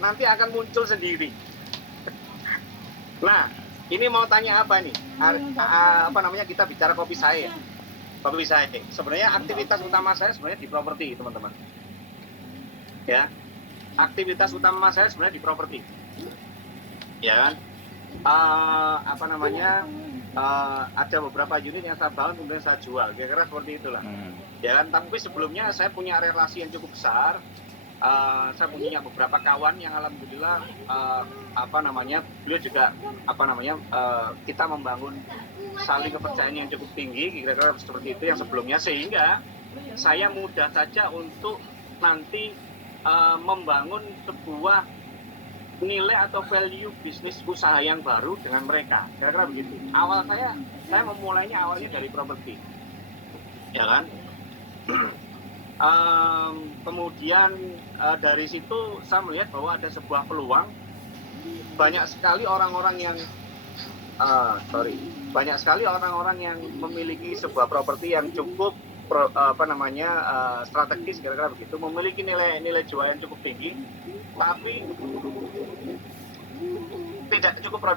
nanti akan muncul sendiri. Nah, ini mau tanya apa nih? Apa namanya, kita bicara kopi saya. Kopi saya. Sebenarnya aktivitas utama saya sebenarnya di properti, teman-teman. Ya, aktivitas utama saya sebenarnya di properti. Ya kan? Apa namanya? Ada beberapa unit yang saya bangun kemudian saya jual. Kira-kira seperti itulah. Ya kan? Tapi sebelumnya saya punya relasi yang cukup besar. Saya punya beberapa kawan yang alhamdulillah apa namanya, beliau juga apa namanya, kita membangun saling kepercayaan yang cukup tinggi, kira-kira seperti itu yang sebelumnya, sehingga saya mudah saja untuk nanti membangun sebuah nilai atau value bisnis usaha yang baru dengan mereka, kira-kira begitu. Awal saya memulainya awalnya dari properti, ya kan. Kemudian dari situ saya melihat bahwa ada sebuah peluang. Banyak sekali orang-orang yang memiliki sebuah properti yang cukup strategis, kira-kira begitu, memiliki nilai jual yang cukup tinggi, tapi tidak cukup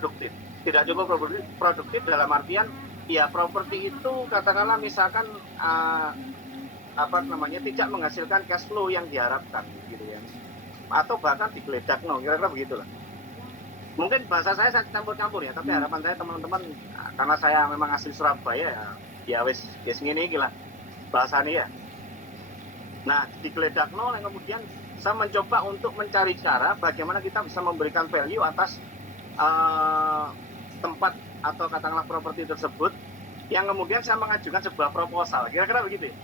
produktif dalam artian ya properti itu katakanlah misalkan tidak menghasilkan cash flow yang diharapkan gitu ya, atau bahkan digeledak, kira-kira begitulah. Mungkin bahasa saya campur-campur ya, tapi harapan saya teman-teman, karena saya memang asli Surabaya ya wis ngene iki lah bahasane ya. Nah, digeledak yang kemudian saya mencoba untuk mencari cara bagaimana kita bisa memberikan value atas tempat atau katakanlah properti tersebut, yang kemudian saya mengajukan sebuah proposal, kira-kira begitu ya.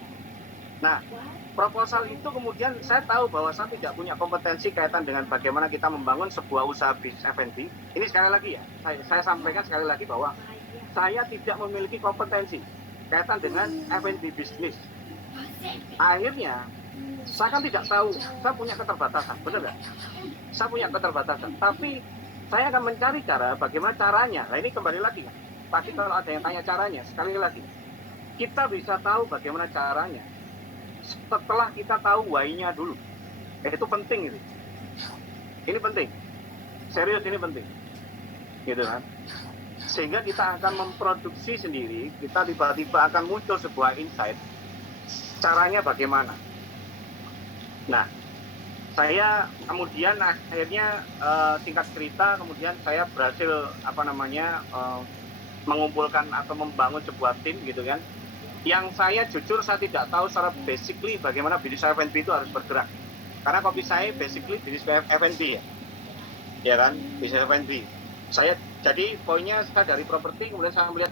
Nah, proposal itu kemudian saya tahu bahwa saya tidak punya kompetensi kaitan dengan bagaimana kita membangun sebuah usaha bisnis F&B. Ini sekali lagi ya, saya sampaikan sekali lagi bahwa saya tidak memiliki kompetensi kaitan dengan F&B bisnis. Akhirnya, saya kan tidak tahu, saya punya keterbatasan, benar nggak? Saya punya keterbatasan, tapi saya akan mencari cara bagaimana caranya. Nah ini kembali lagi, pasti kalau ada yang tanya caranya, sekali lagi, kita bisa tahu bagaimana caranya setelah kita tahu why-nya dulu. Itu penting itu. Ini penting. Serius, ini penting. Gitu kan. Sehingga kita akan memproduksi sendiri, kita tiba-tiba akan muncul sebuah insight. Caranya bagaimana? Nah, saya kemudian akhirnya singkat cerita, kemudian saya berhasil mengumpulkan atau membangun sebuah tim gitu kan. Yang saya jujur saya tidak tahu secara basically bagaimana bisnis F&B itu harus bergerak. Karena kopi saya basically bisnis F&B ya. Ya kan, bisnis F&B. Jadi poinnya saya dari properti kemudian saya melihat